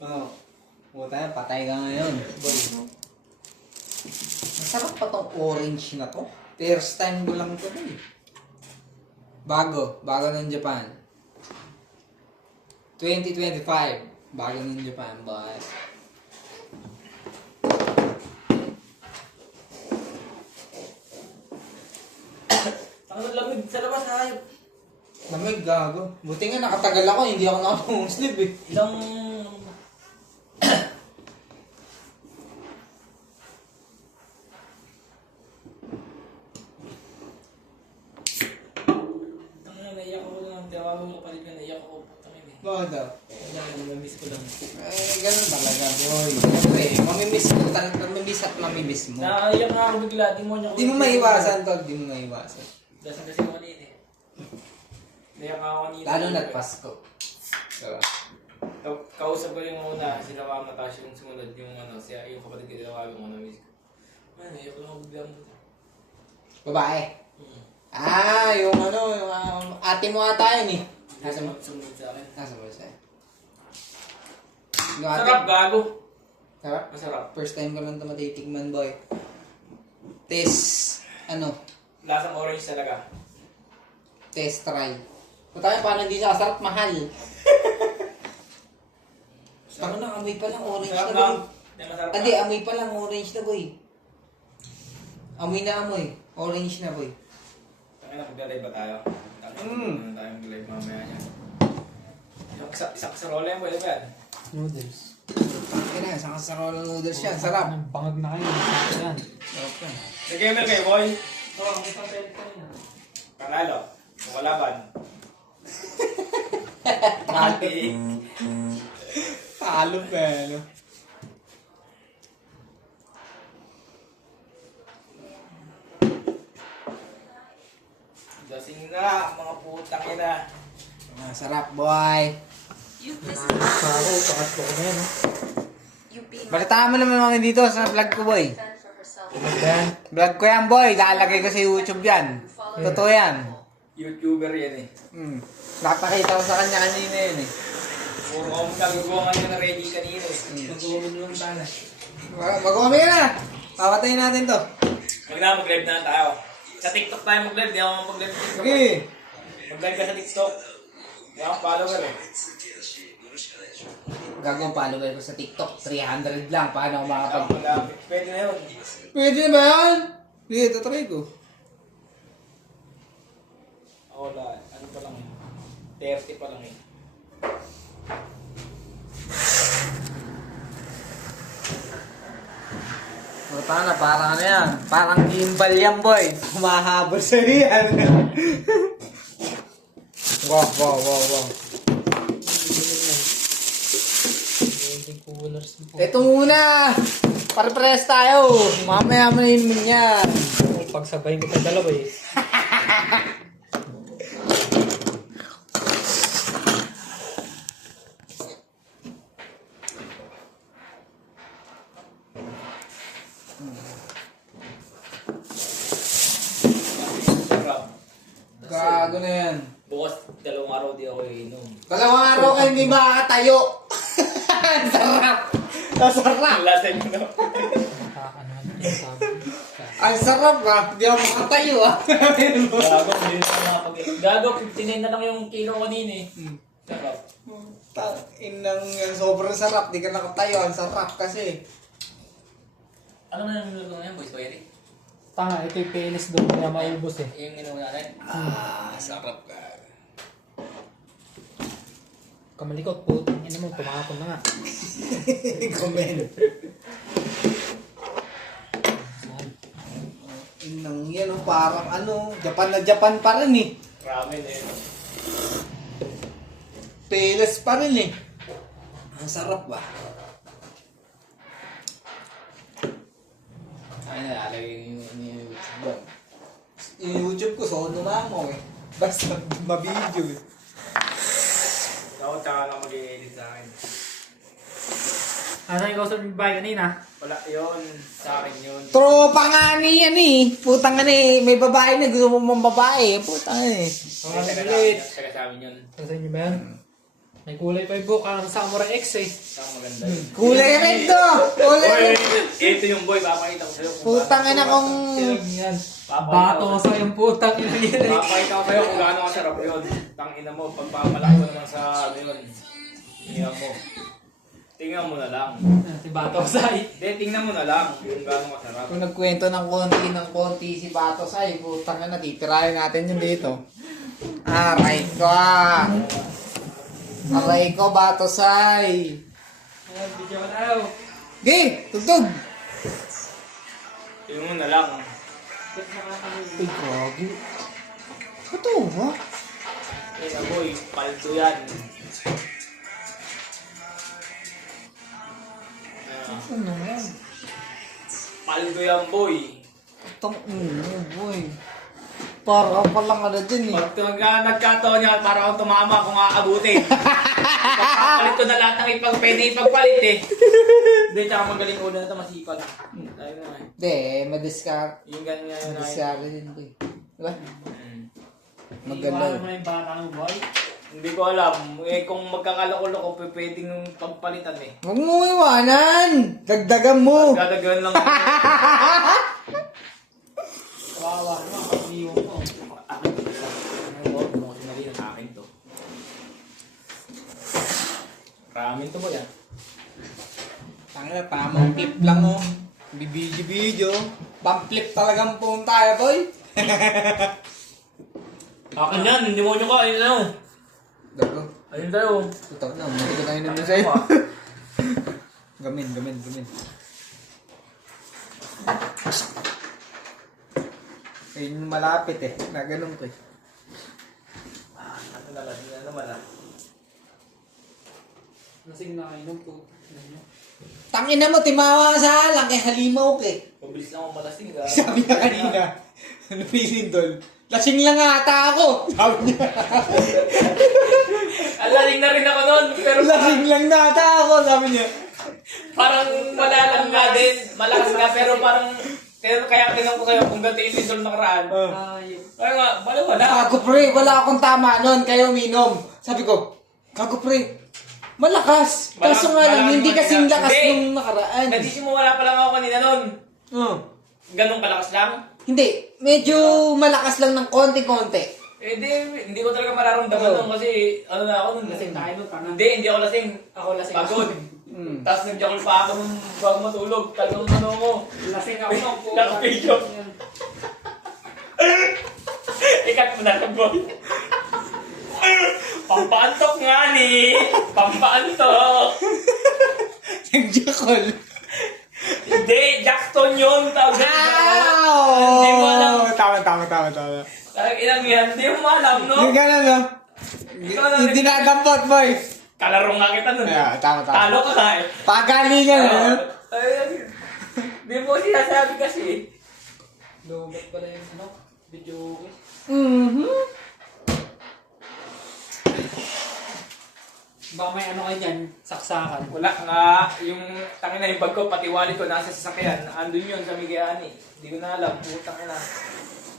Oo. Puta, patay ka ngayon. Boy. Masarap pa tong orange na to. First time ko lang ito eh. Bago ng Japan. 2025. Bago ng Japan, boys. Ang lamig sa labas, hayop. Lamig, gago. Buti nga nakatagal ako, hindi ako nakapang-sleep eh. Ilang... Tangina, naiyak ako lang. Tawagin mo kapalit ka, naiyak ako. Tangina eh. Bakit daw? Namiss ko lang. Ganun talaga, boy. Siyempre, mamimiss mo. Mamimiss at mamimiss mo. Naiyak nga ako bigla, di mo niya ko. Di mo maiwasan to, di mo maiwasan. Dasang kasi ako kanina eh. Naiyak nga ako kanina. Lalo na't Pasko. Diba? Kausap ko yung una, sila mama, tapos yung sumunod, yung ano, siya, yung kapatid ko tinawagin ko, namiss ko. Man, naiyak ko lang ako bigla mo. Babae. Yung ano, yung ate mo ata yun eh. Nasa sumunod sa akin. Nasa mo siya. Yung ate. Masarap, gago. Sarap? Masarap. First time ko lang ito matitikman, boy. Test, Lasang orange talaga. test try. Patay, paano hindi siya sarap, mahal. Ano na, amoy pa lang orange Masarap na, lang. boy. Masarap Hindi, lang. amoy pa lang orange na, boy. Amoy na amoy. Orange na, boy. Tangina, mag-live ba tayo? Mm. Tayo mag-live mamaya niya. Isang kasarola yan, pwede ba yan? Noodles. Kaya na, isang kasarola noodles yan. Sarap. Bangag na kayo. Yan. Sarap yan. Nag-gamer kayo, boy. Oo, may pang-pwede ko yun. Panalo. Kung kalaban. Mati. Talo pa, ano? Dasing na, mga putang ina. Sarap, boy. Ako, pakat ko na yan. Balitaan mo naman kami dito sa vlog ko, boy. Yan. Vlog ko yan, boy. Lalagay ko sa YouTube yan. Totoo yan. YouTuber yan eh. Napakita ko sa kanya kanina yun eh. Puro kong nagagawa nga na ready kanina eh. Nag-uumid lang sana. Mag-uwi ka na. Papatayin natin to. Mag-live na tayo. Sa TikTok tayo mag-live, di ako mag-live sa TikTok. Sige. Mag-live ka sa TikTok. Di ako follower eh. Gagawin follower ko sa TikTok. 300 lang. Paano ako makapag... Malapit. Pwede na yun. Pwede na ba yan? Sige, tatry ko. Ako wala. Ano pa lang eh. 30 pa lang eh. Puta na, parang ano yan. Parang gimbal yan, boy. Humahabol sa riyan. Wow. Ito muna. Pare-pares tayo. Mamaya manin mo yan. Pagsabayin ko pa dalawa eh. Sarap. Gago na yan. Bukas, 2 araw di ako iinom. 2 araw ka hindi makakatayo. Ang sarap. Ang sarap. Lasay mo na. Nakakanahan yung sabi. Ang sarap ah. Hindi ako makatayo ah. Gago, hindi na ako makapag-inom. Gago, 59 na lang yung kilo kanina eh. Sarap. Inang yan, sobrang sarap. Di ka nakatayo. Ang sarap kasi. Ano na yung niluto na yan, boys? Bayari? Tanga, ito yung PLS doon kaya maubos eh. Yung ginawa natin? Sarap ka. Kamalikot po. Ano mo, tumakapon na nga. Comment. Inang yan oh, parang ano, Japan na Japan pa rin eh. Ramen eh. Peles pa rin eh. Ang sarap ba? Ay, nalalagay yung YouTube. Yung YouTube ko, so numamo eh. Basta mabidyo eh. Ako, tsaka lang mag-i-edit sa akin. Ano yung kausap yung bahay kanina? Wala, yun. Sa akin yun. Tropa nga ni yan eh. Putang nga eh. May babae na. Gusto mo mong babae. Putang nga eh. Taga sa amin yun. Kasi nyo ba yan? May kulay pa yung book ang Samurai X eh. Saka maganda Hmm. yun. Kulay red to! Kulay Boy, red! ito yung boy, papakita ko sa'yo. Putang ina kong... Yan. Papakita Bato ko sa yung putang ina yan eh. Papakita ko sa'yo kung gaano kasarap yun. Tangina mo, pagpamalaki mo naman sa ano yun. Tingnan mo. Tingnan mo na lang. Si Bato sa Hindi, tingnan mo na lang kung gaano kasarap. Kung nagkwento ng konti si Batos ay, putang ina, titirahin natin yun dito. Aray ko ah! Aray ko, Batos ay! Ayan, video na. Gay! Tugtog! Tingnan mo na lang. Ay, grabe. Totoo ba? Tingnan boy, paldo yan. Ano yan? Paldo yan boy. Tang boy. Para pa lang ano din eh. Pag nagkataon yan, para akong tumama kung aabutin. Pagpapalit ko na lahat ng pwede ipagpalit eh. Hindi, tsaka magaling ulo na ito, masipag. Ayun na eh. Hindi, madiskar. Yung ganyan na Madiskar din boy. Diba? Iwanan Magalaw. mo na yung bata ng boy. Hindi ko alam. Eh, kung magkakaloko-loko, pwedeng pagpalitan eh. Huwag mo iwanan! Dagdagan mo! Gadagan lang ako. Kawawa naman, pag-iwan mo. Akin to. Ano mo? Mukhang mali ng akin to. Ramen to ba yan? Tangina, tamang clip lang oh. Bibidyo-video. Pang-clip talagang phone tayo boy. Akin yan, hindi mo nyo ka. Ayun na. Dago. Ayun tayo. Ito na, hindi ko tayo namin sa'yo. Gamin. Ayun yung malapit eh. Naganong ko eh. Ano na lang, hindi na naman ah. Nasing nakainom po. Tangina mo, timawa ka sa halang eh. Halimaw ka eh. Mabilis lang ako malasing. Sabi niya kanina. Ano feeling tol? Lasing lang ata ako. Sabi niya. Alaling na rin ako noon. Pero Lasing lang na ata ako. Sabi niya. parang wala lang nga din. Malakas nga pero parang... Pero kaya tinanong ko sa'yo kung gantiin din doon nakaraan. Ay, Kaya nga, bala wala. Kago pre, wala akong tama nun. Kayo uminom. Sabi ko, kago pre, malakas. Kaso nga lang, Malakas hindi man kasing nila. lakas Hindi. nung nakaraan. Nagsisimula pa lang ako kanina noon. Ganong kalakas lang. Hindi, medyo malakas lang ng konti-konti. Eh hindi ko talaga mararamdaman nun kasi ano na ako nun. nasing nakainom pa na. Hindi ako lasing. Ako lasing. Pagod. Mm. Tapos nagjakol pa ako nung bago matulog. Talagang ano ko. Lasing ako ng po. Naka-video. Ikat mo na lang, boy. Pampaantok nga ni. Pampaantok. Nagjakol. Hindi, Jackson yun. Tawag na. Hindi mo alam. Tama. Talagang ilang yan. Hindi mo alam, no? Yung gano'n, no? Hindi nadampot, boy. Kalaro nga kita nun. Yeah, tama. Talo ka nga eh. Pagalingan, eh. Ay, Hindi mo sinasabi kasi. Lubat pala yung ano, video. Baka may ano kayo dyan, saksakan. Wala nga. Yung tangin na yung bag ko, pati wallet ko nasa sasakyan. Andun yun sa Migayani. Hindi ko na alam. Putang ina.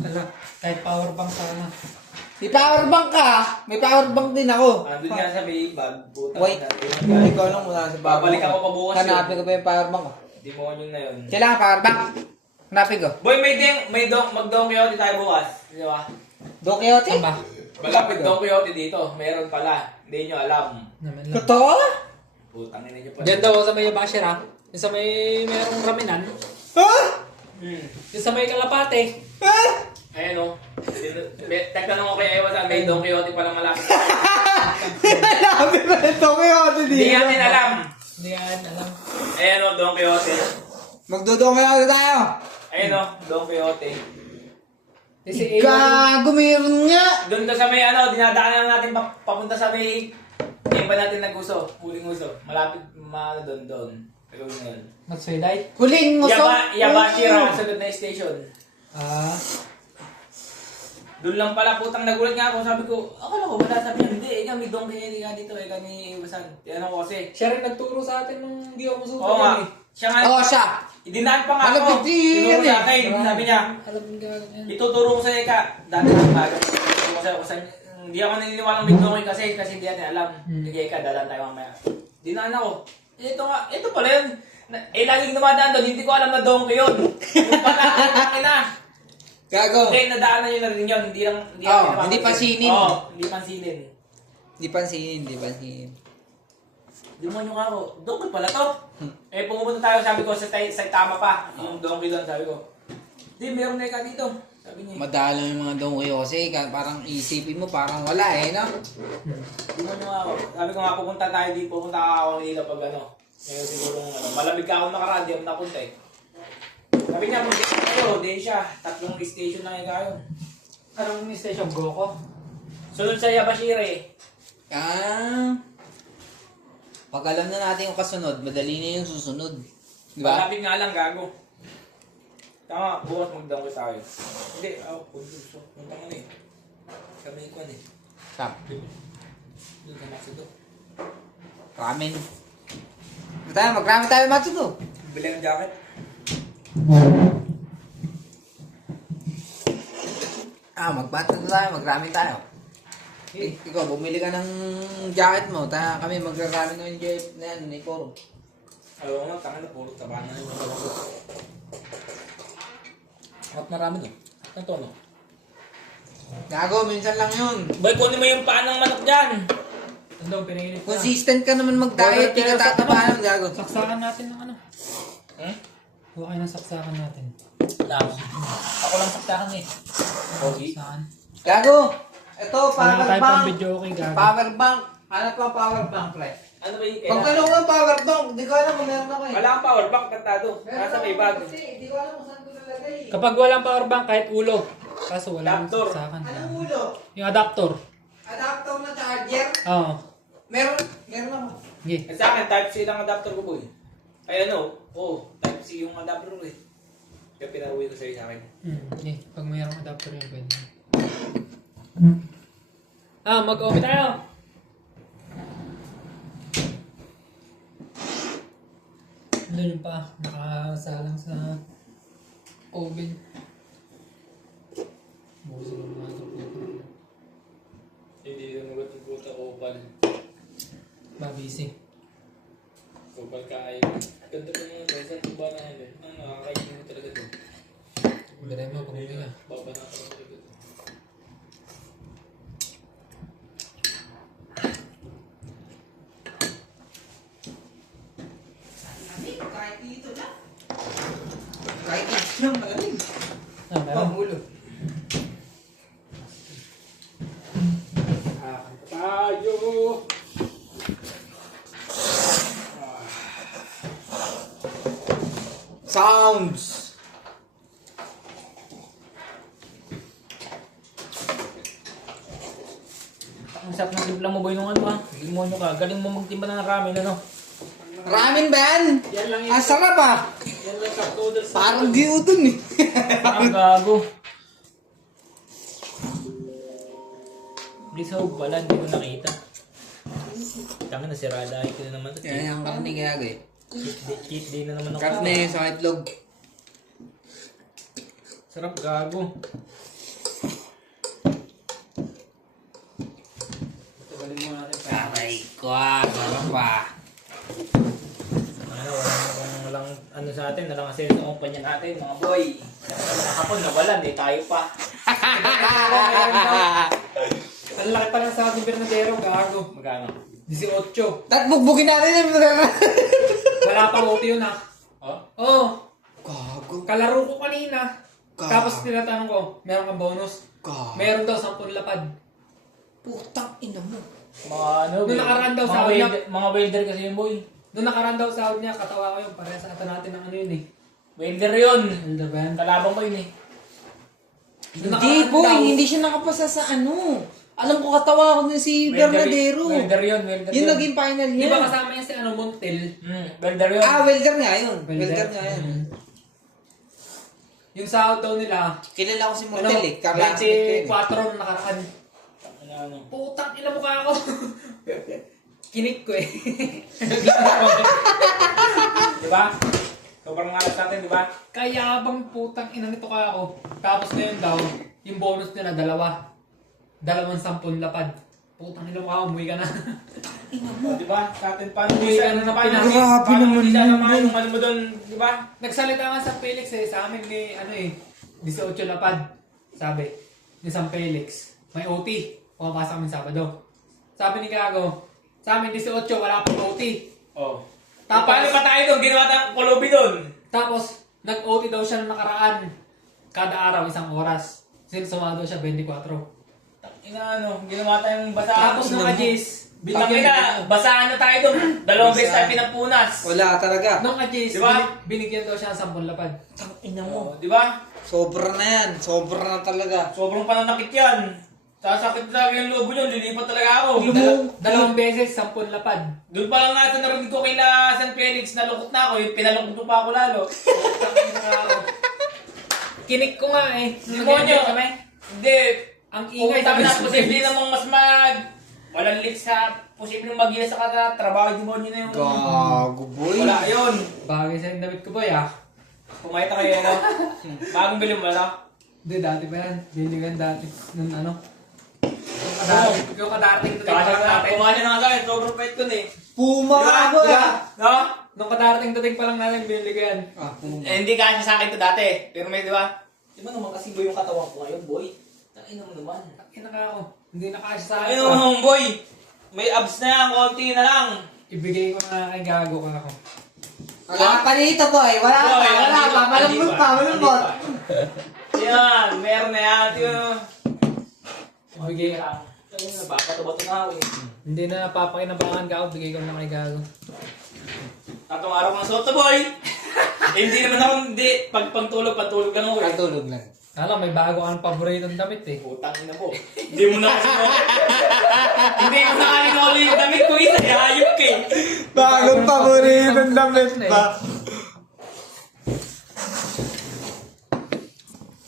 Ala, kahit power bank sana. May powerbank ka. May powerbank din ako. Andun nga sa may bag. Putang Wait. ina. Hindi ko alam kung nasa bago. Babalik ako pa bukas yun. Hanapin ko pa yung powerbank ko. Hindi mo yun na yun. Kailangan powerbank. Hanapin ko. Boy, mag-Don Quixote tayo bukas. Di ba? Don Quixote? Saan ba? Malapit Don Quixote dito. Meron pala. Hindi nyo alam. Naman lang. Totoo? Putang ina nyo pala. Diyan daw sa may Bashira. Yung sa may merong raminan. Ha? Yung sa may Kalapate. Ha? Ayan o. Tagtanong ko kay Ewa sa may Don Quixote palang malapit. Hanapin ko yung Don Quixote dito. Hindi natin alam. Hindi yan, alam. Ayan o, Don Quixote. Magdodong Quixote tayo. Ayan o, Don Quixote. Kasi Ewa, Gago, meron nga. Doon ka sa may dinadaanan natin papunta sa may ba natin nag-uso, huling uso. Malapit doon. Gagawin na yun. Matswelite. Huling nguso. Yabashira, sunod na station. Ah, Doon lang pala putang nagulat nga ako. Sabi ko, akala ko wala, sabi niya, hindi, ikaw may Don Quixote nga dito, ikaw ni Iwasan. Tiyan ako kasi. siya rin nagturo sa atin nung hindi ako musuko. Oo nga, siya nga. Oo, siya. Dinaan pa nga ako. Malapit din Tinuro yan sa eh. akin, sabi niya, Alam mo gano'n yan. ituturo ko sa'yo ka. Dati ng bago. Ituturo ko sa'yo kung saan Hindi ako naniniwalang may donkey kasi hindi natin alam. Sige ka, dalan tayo mamaya. Dinaan ako. Ito pala yun. Laging dumadaan doon, hindi ko alam na donkey yun. Yung pala, ang na. Gago. Hindi, nadaanan nyo na rin yun. Hindi pansinin. Oo, hindi pansinin. Di pansinin. Demonyo nga ako. Donkey pala to. Pumunta tayo, sabi ko, sa tama pa. Yung donkey doon, sabi ko. Hindi, meron na ka dito. Sabi niya. Madalo yung mga donkey kasi parang isipin mo parang wala no? Demonyo nga ako. Sabi ko nga, pupunta tayo dito. Pupunta ako nila pag ngayon siguro malamig ka ako nakaraan, di ako napunta eh. Sabi niya, kung di kayo, di siya. 3 station na kayo. Anong station? Goko? Sunod sa Yabashire. Pag alam na natin yung kasunod, madali na yung susunod. Di ba? Malapit nga lang, gago. Tama, bukas mag-donkey tayo. Hindi, gusto. Punta nga eh. Sabi ko eh. Stop. Doon ka masudo. Ramen. Mag-ramen tayo matsudo. Bili ng jacket. Magbata na tayo, mag-ramen tayo. Ikaw, bumili ka ng jacket mo, kami mag-ramen ng jacket na yan, ni Koro. Ayaw nga, tangan na pulot ka ba na yung at marami yun. Ang tono. Gago, minsan lang yun. Boy, kunin mo yung paan ng manok dyan. Ano, pinainit na. Consistent ka naman mag-diet, di ka tatapahan, gago. Saksakan natin ng ano. Huwag kayo ng saksakan natin. Ako lang saktakan eh. Okay. Saan? Gago! Ito, Wala power tayo pang bank. video okay, gago. Power bank. Hanap ko ang power bank, pre. Ano ba yung Pag tanong ko ang power bank, di ko alam kung meron ako eh. Wala kang power bank, kantado. Nasa may bag. Di ko alam kung saan ko nalagay. Kapag walang power bank, kahit ulo. Kaso walang Adapter. saksakan. Anong ulo? Yung adapter. Adapter na charger? Oo. Meron ako. Sige. Sa akin, type C lang adapter ko, boy. Ay type C yung adapter ko eh. Kaya pinaruwi ko sa'yo sa akin. Sige. Pag mayroong adapter yun, pwede. Mag-open tayo. Doon pa, nakasalang sa oven. Bukas lang mga ito po. Hindi yung ulat yung puta opal. Mabisi. Opal kayo. Ganda ko yung resin ko ba na yun. Ang nakakainin mo talaga ito. Biray mo, pumuli ka. Baba na ako talaga ito. Kahit dito na. Kahit dito lang, malamig. Meron? ulo. Tayo! Sounds! Ang sarap ng timpla mo boy nung Limonyo ka. Galing mo magtimba ng ramen Ramen ba yan? Yan lang Ang sarap ah! Yan lang cup noodles. Parang gyudon eh. Ang gago. Hindi sa pala, hindi ko nakita. Tanga na sirada. Ito na naman. Yan ang karne gago eh. Cheat day na naman ako. Karne sa itlog. Sarap gago. Tagalin mo natin. Aray ko sarap ah. Walang ano sa atin, walang kasi sa kumpanya natin, mga boy. Nakapon, nawalan eh, tayo pa. Ang laki pa lang sa ating Bernadero, gago. Magkano? 18. Tat bugbugin natin yung Wala pang OT yun ah. Oh? Oo. Gago. Kalaro ko kanina. Gago. Tapos tinatanong ko, meron kang bonus? Gago. Meron daw 10 lapad. Putang ina mo. Mga ano, Doon nakaraan daw mga sa welder, mga welder kasi yun boy. Doon nakaraan daw sahod niya, katawa ko yun. Parehas ata natin ng ano yun eh. Welder yun. Elder ba yan? Kalabang ko yun eh. Doon Hindi nakaraan boy, daw. hindi siya nakapasa sa ano. Alam ko katawa ko na si Bernadero. Welder yun, welder Yung yun. naging final Di niya. ba kasama niya si ano, Montel? Welder yun. Welder nga yun. Welder nga yun. Yung sahod daw nila, Kilala ko si ano, Montel eh. Kami 24 na nakaraan. Ano? Putang ina mukha ako. Kinik ko eh. Di ba? Sobrang alas natin, di ba? Kaya bang putang ina nito kaya ako. Tapos ngayon daw, yung bonus nila 2. 10 lapad. Putang ina mo ka, umuwi ka na. O, di ba? Sa atin, paano Uy, ano na paano pinag- Grabe paano naman hindi yun, naman boy. yung ano mo doon, di ba? Nagsalita nga sa Felix eh, sa amin may 18 lapad. Sabi, ni San Felix. May OT. Pumapasok kami Sabado. Sabi ni Gago, sa amin 18, wala pang OT. Oh. Tapos- Paano pa tayo doon? Ginawa tayong kulubi doon. Tapos, nag-OT daw siya ng nakaraan. Kada araw, 1 oras. Sumado siya 24. Ginawa tayong basaan. Tapos nung Ajis, Bitangin na, basaan na tayo doon. 2 beses tayo pinagpunas. Wala talaga. Nung Ajis, Diba? binigyan daw siya ng 10 lapad. Ina Oh, di ba? Sobra na yan. Sobra na talaga. Sobrang pananakit yan. Sasakit talaga yung lobo nyo, lilipat talaga ako. Dalawang beses, 10 lapad. Doon pa lang nasa narinig ko kay na San Felix, nalungkot na ako, pinalungkot mo pa ako lalo. Kinik ko nga eh. Demonyo! Hindi. Ang ingay Kung na sa posible namang mas walang lit sa posibleng mag-iya sa trabaho, demonyo na yung... Gago, boy. Wala yun. Bagay sa yung damit ko boy ah. Kumaita kayo, ano? Bagong bilim mo, ano? Hindi, dati pa yan. Diligan dati. Nung ano. Yung kadarating to Kasya pa lang na, natin. kumain na nga kami, sobrang pait ko na eh. Puma Diba? ka ba? Diba? No? Nung kadarating dating pa lang natin, binili ko yan. Ah, puma. Eh, hindi kasya sa akin to dati. Pero may, di ba? Di ba naman kasi boy yung katawan ko ngayon, boy? Takin mo naman. Ina ka ako. Hindi nakasya sa Takin akin. mo naman, boy. May abs na yan, konti na lang. Ibigay ko na kay Gago ka ako. Wala pa dito, boy. Wala pa. Boy, Wala hindi pa. Malambot pa. Malambot. Yan, meron na yan. Ibigay ka. Ayun, nababato-bato na ako eh. Hindi na napapakinabangan ka ako. Bigay ko na kay Gago. Tatong araw kang soto, boy. Hindi naman ako, hindi. Pag pantulog lang ako eh. Tulog lang. Alam, may bago kang paboritong damit eh. Putang ina mo. Hindi mo na kasi Hindi mo na kasi yung damit ko isa. Hayop ka eh. Bagong paboritong damit ba?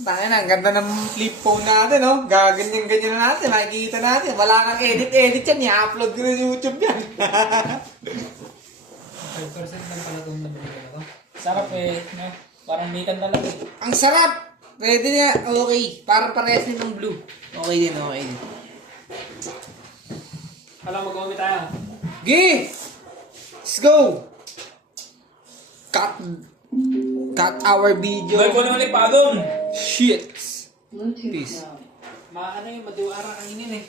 Tangin ang ganda ng flip phone natin, no? Gaganyan-ganyan na natin, makikita natin. Wala kang edit-edit yan, i-upload ko na sa YouTube yan. 5% lang pala itong nabili ko na to. Sarap eh. No? Parang mikan talaga eh. Ang sarap! Pwede na, okay. Parang parehas din ng blue. Okay din, okay din. Alam, mag-uwi tayo. Gi! Let's go! Cut our video. Dahil ko naman ipadong. Shit! Bluetooth Peace. mode. Ano yung madiwara kainin eh.